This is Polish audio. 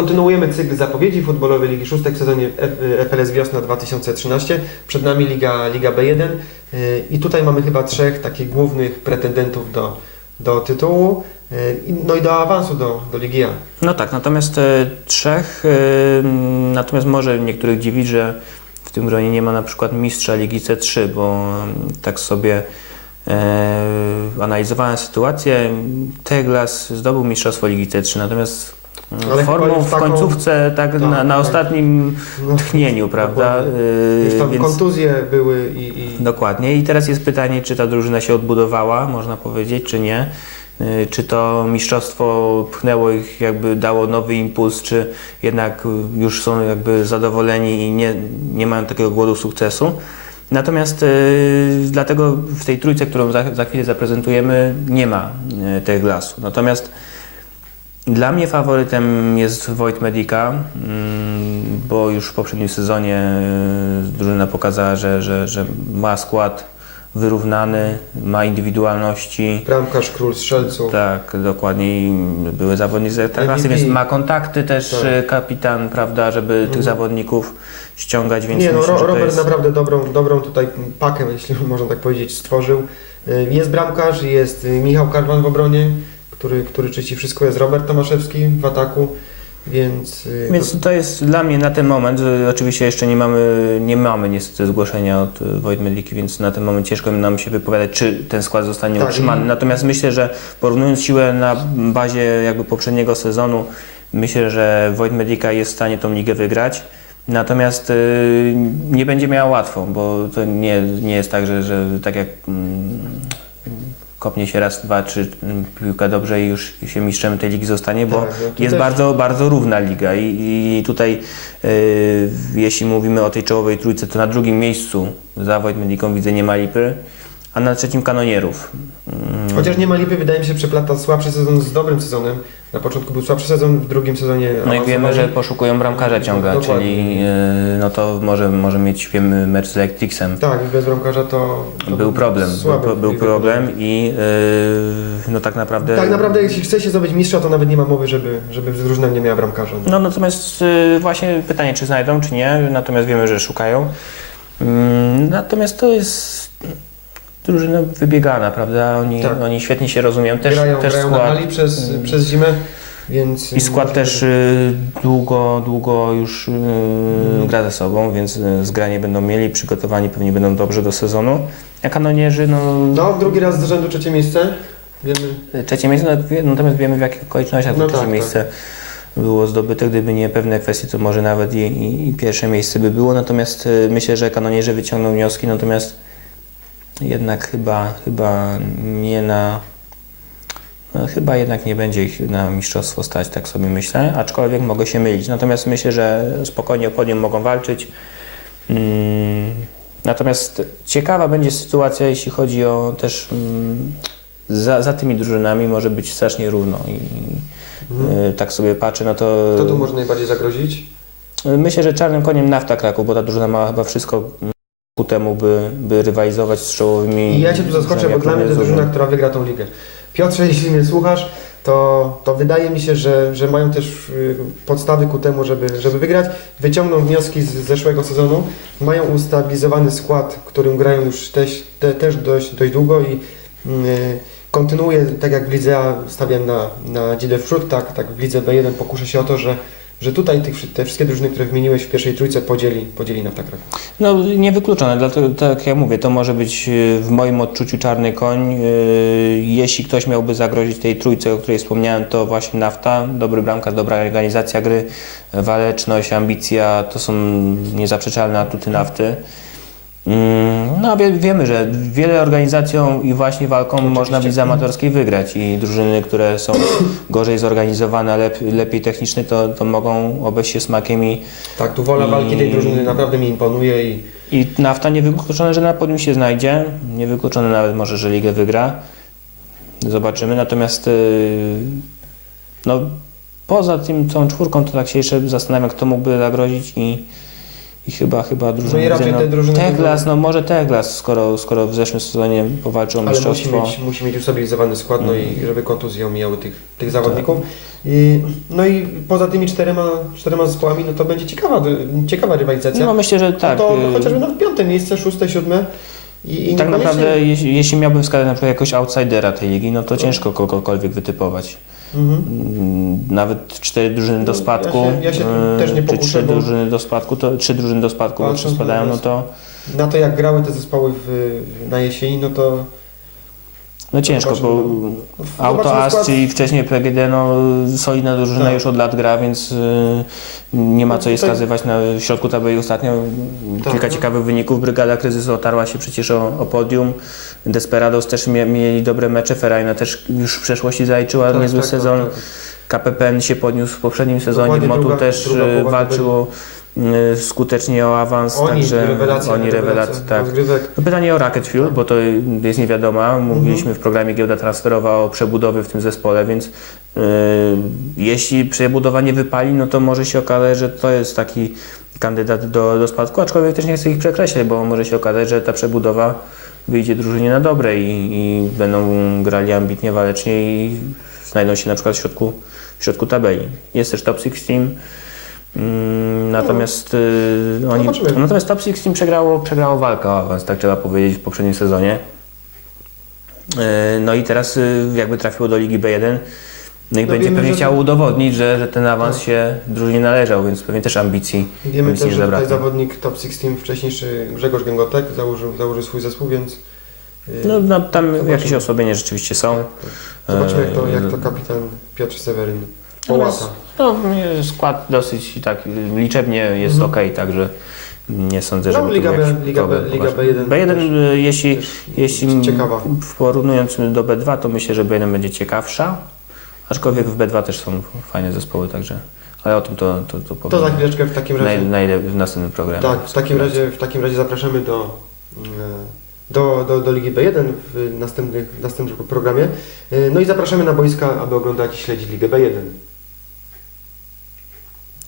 kontynuujemy cykl zapowiedzi futbolowej Ligi Szóstek w sezonie FLS Wiosna 2013. Przed nami Liga, Liga B1 y, i tutaj mamy chyba trzech takich głównych pretendentów do, do tytułu, y, no i do awansu do, do Ligi A. No tak, natomiast e, trzech, e, natomiast może niektórych dziwić, że w tym gronie nie ma na przykład mistrza Ligi C3, bo mm, tak sobie e, analizowałem sytuację. Teglas zdobył mistrzostwo Ligi C3, natomiast Ale formą w taką- końcówce, tak, Tak, na, na tak. ostatnim No, tchnieniu, prawda? dokładnie. E, Już tam więc- kontuzje były i, i Dokładnie. I teraz jest pytanie, czy ta drużyna się odbudowała, można powiedzieć, czy nie. Y, Czy to mistrzostwo pchnęło ich, jakby dało nowy impuls, czy jednak y, już są jakby zadowoleni i nie, nie mają takiego głodu sukcesu. Natomiast y, dlatego w tej trójce, którą za, za chwilę zaprezentujemy, nie ma y, tego glasu. Natomiast dla mnie faworytem jest Wojt Medica, mm, bo już w poprzednim sezonie y, drużyna pokazała, że, że, że ma skład wyrównany, ma indywidualności. bramkarz, król strzelców. Tak, dokładnie. Były zawodnicy z klasy, MVP. więc ma kontakty też Tak. y, kapitan, prawda, żeby tych zawodników ściągać, więc Nie, no myślę, Robert jest... naprawdę dobrą, dobrą tutaj pakę, jeśli można tak powiedzieć, stworzył. Y, Jest bramkarz, jest Michał Karwan w obronie, który, który czyści wszystko, jest Robert Tomaszewski w ataku, więc... y, Więc to jest dla mnie na ten moment, oczywiście jeszcze nie mamy, nie mamy niestety zgłoszenia od y, Wojt więc na ten moment ciężko nam się wypowiadać, czy ten skład zostanie Tak, utrzymany. Natomiast myślę, że porównując siłę na bazie jakby poprzedniego sezonu, myślę, że Wojt jest w stanie tą ligę wygrać. Natomiast y, nie będzie miała łatwo, bo to nie, nie jest tak, że, że tak jak mm, kopnie się raz, dwa, trzy mm, piłka dobrze i już się mistrzem tej ligi zostanie, bo Tak, no jest też- bardzo, bardzo równa liga. I, i tutaj y, jeśli mówimy o tej czołowej trójce, to na drugim miejscu za Wojt Mediką widzę nie ma lipy, a na trzecim kanonierów. Mm, Chociaż nie ma lipy, wydaje mi się, przeplata słabszy sezon z dobrym sezonem. Na początku był słabszy sezon, w drugim sezonie No i wiemy, że poszukują bramkarza ciągle, Dokładnie. czyli y, no to może, może mieć wiemy mecz z Electrixem. Tak, bez bramkarza to... to Był problem, słaby był, był problem i y, no tak naprawdę... Tak naprawdę, jeśli chce się zdobyć mistrza, to nawet nie ma mowy, żeby, żeby drużyna nie miała bramkarza. No natomiast y, właśnie pytanie, czy znajdą, czy nie, natomiast wiemy, że szukają. Mm, Natomiast to jest drużyna wybiegana, prawda? Oni, Tak. oni świetnie się rozumieją. Też, grają też grają skład. przez, przez zimę, więc... I skład też y, długo, długo już y, Mhm. gra ze sobą, więc y, zgranie będą mieli, przygotowani pewnie będą dobrze do sezonu. A kanonierzy, no, No, drugi raz z rzędu trzecie miejsce. Wiemy, trzecie miejsce, no, natomiast wiemy w jakich okolicznościach No to trzecie tak, miejsce było zdobyte. Gdyby nie pewne kwestie, to może nawet i, i, i pierwsze miejsce by było. Natomiast myślę, że kanonierzy wyciągną wnioski, natomiast jednak chyba, chyba nie na. No, chyba jednak nie będzie ich na mistrzostwo stać, tak sobie myślę, aczkolwiek mogę się mylić. Natomiast myślę, że spokojnie o podium mogą walczyć. Mm, Natomiast ciekawa będzie sytuacja, jeśli chodzi o też mm, za, za tymi drużynami może być strasznie równo i y, tak sobie patrzę, no to kto tu może najbardziej zagrozić? myślę, że czarnym koniem nafta Kraków, bo ta drużyna ma chyba wszystko temu, by, by rywalizować z czołowymi. I ja Cię tu zaskoczę, bo dla mnie to również drużyna, która wygra tą ligę. Piotrze, jeśli mnie słuchasz, to, to wydaje mi się, że, że mają też y, podstawy ku temu, żeby, żeby wygrać. Wyciągną wnioski z zeszłego sezonu. Mają ustabilizowany skład, którym grają już też, te, też dość, dość długo i y, kontynuuję, tak jak w lidze A stawiam na, na dzidę w przód, tak, tak w lidze B1 pokuszę się o to, że, że tutaj te wszystkie drużyny, które wymieniłeś w pierwszej trójce podzieli, podzieli Nafta Kraków. No niewykluczone, dlatego tak jak ja mówię, to może być y, w moim odczuciu czarny koń. Y, Jeśli ktoś miałby zagrozić tej trójce, o której wspomniałem, to właśnie nafta, dobry bramkarz, dobra organizacja gry, waleczność, ambicja, to są niezaprzeczalne atuty nafty. Mm, No wie, wiemy, że wiele organizacją i właśnie walką można w lidze amatorskiej wygrać i drużyny, które są gorzej zorganizowane, lep, lepiej techniczne, to, to mogą obejść się smakiem i Tak, tu wola I- walki tej drużyny naprawdę mi imponuje i I nafta niewykluczone, że na podium się znajdzie. Niewykluczone nawet może, że ligę wygra. Zobaczymy. Natomiast yy, no, poza tym tą czwórką, to tak się jeszcze zastanawiam, kto mógłby zagrozić i, i chyba, chyba drużyny... No i raczej te drużyny Teglas, no może Teglas, skoro, skoro w zeszłym sezonie powalczył o Ale musi mistrzostwo. mieć, musi mieć ustabilizowany skład, no i żeby kontuzje omijały tych, tych zawodników. I, no i poza tymi czterema, czterema zespołami, no to będzie ciekawa, ciekawa rywalizacja. No myślę, że tak. no to y, chociażby nawet piąte miejsce, szóste, siódme. I, i tak niekoniecznie- naprawdę, jeśli, jeśli miałbym wskazać na przykład jakiegoś outsidera tej ligi, no to ciężko kogokolwiek wytypować. Mhm. Nawet cztery drużyny do Ja spadku, się- ja się y, też nie pokuszę, trzy bo- drużyny do spadku, to trzy drużyny do spadku, bo trzy spadają, no to Na to jak grały te zespoły w, na jesieni, no to no ciężko, bo no. Auto Zobaczymy As, skład. czyli wcześniej PGD, no solidna drużyna Tak. już od lat gra, więc y, nie ma co jej Tutaj- skazywać na środku tabeli ostatnio. Tak, Kilka no. ciekawych wyników. Brygada Kryzysu otarła się przecież o, o podium. Desperados też mie, mieli dobre mecze. Ferajna też już w przeszłości zaliczyła tak, niezły tak, sezon. tak, tak. KPPN się podniósł w poprzednim sezonie. Motul druga- też druga y, połowa walczył y, skutecznie o awans, Oni także rewelacje, oni rewelacje, tak. rozgrywek. No pytanie o Rocket Fuel, bo to jest niewiadoma. Mówiliśmy Mhm. w programie Giełda Transferowa o przebudowie w tym zespole, więc yy, jeśli przebudowa nie wypali, no to może się okazać, że to jest taki kandydat do, do spadku, aczkolwiek też nie chcę ich przekreślać, bo może się okazać, że ta przebudowa wyjdzie drużynie na dobre i, i będą grali ambitnie, walecznie i znajdą się na przykład w środku, w środku tabeli. Jest też Top 16, Mm, Natomiast, y, oni, zobaczymy. natomiast Top 16 przegrało, przegrało walkę o awans, tak trzeba powiedzieć, w poprzednim sezonie. Y, No i teraz y, jakby trafiło do Ligi B1, no i No będzie wiemy, pewnie że- chciał udowodnić, że, że ten awans Tak. się drużynie należał, więc pewnie też ambicji. Wiemy Nic też, że tutaj zawodnik Top 16 wcześniejszy Grzegorz Gęgotek założył, założył swój zespół, więc No, no tam Zobaczymy. jakieś osłabienia rzeczywiście są. zobaczymy jak to, jak to kapitan Piotr Seweryn Natomiast, połata. No, skład dosyć tak liczebnie jest Mhm. ok, także nie sądzę, No, że Liga B- Liga B- Liga B1 B1 też- y, jeśli, Też jeśli ciekawa. porównując do B2, to myślę, że B1 będzie ciekawsza, aczkolwiek w B2 też są fajne zespoły, także ale o tym to, to, to To powiem za chwileczkę w takim razie. na, na, w następnym programie. Tak, w takim razie, w takim razie zapraszamy do, e, do, do, do Ligi B1 w następnym, następnym programie. E, No i zapraszamy na boiska, aby oglądać i śledzić Ligę B1.